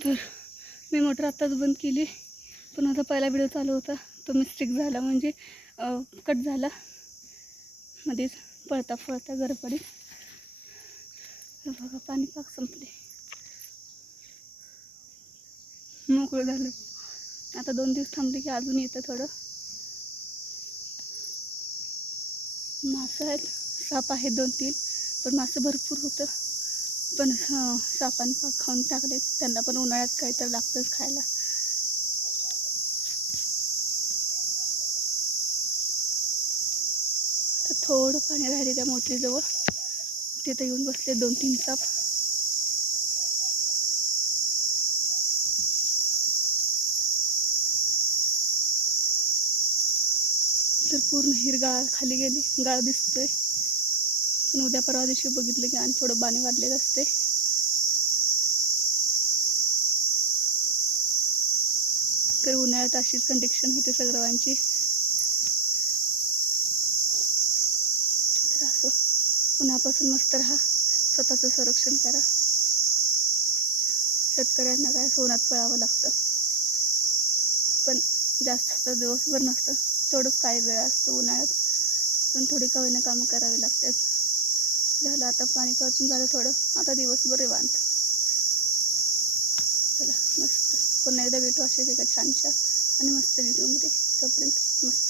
तर मी मोटर आत्ताच बंद केली. पण माझा पहिला व्हिडिओ चालू होता. तो मिस्टेक झाला म्हणजे कट झाला. मध्येच पळता पळता गरपडी बघा पाणी पाक संपले. मोकळं झालं. आता दोन दिवस थांबले की अजून येतं थोडं. मासं आहेत. साप आहेत दोन तीन पण मासं भरपूर होतं. पण सापान खाऊन टाकले. त्यांना पण उन्हाळ्यात काही तर लागतंच खायला. आता थोडं पाणी राहिले त्या मोटरीजवळ तिथं येऊन बसले दोन तीन साप. तर पूर्ण हिरगाळ खाली गेली. गाळ दिसतोय. पण उद्या परवा दिवशी बघितलं की आणि थोडं पाणी वाढलेलं असते तर उन्हाळ्यात अशीच कंडिक्शन होते सगळ्यांची. तर असो. उन्हापासून मस्त राहा. स्वतःचं संरक्षण करा. शेतकऱ्यांना काय सोनात पळावं लागतं. पण जास्त दिवसभर नसतं. थोडंच काही वेळ असतो उन्हाळ्यात. पण थोडी काही ना कामं करावी लागतात. झालं आता पाणी पाजून झालं थोडं. आता दिवसभर निवांत. चला मस्त. पुन्हा एकदा भेटू अशाच एका छानशा आणि मस्त व्हिडिओमध्ये तोपर्यंत मस्त.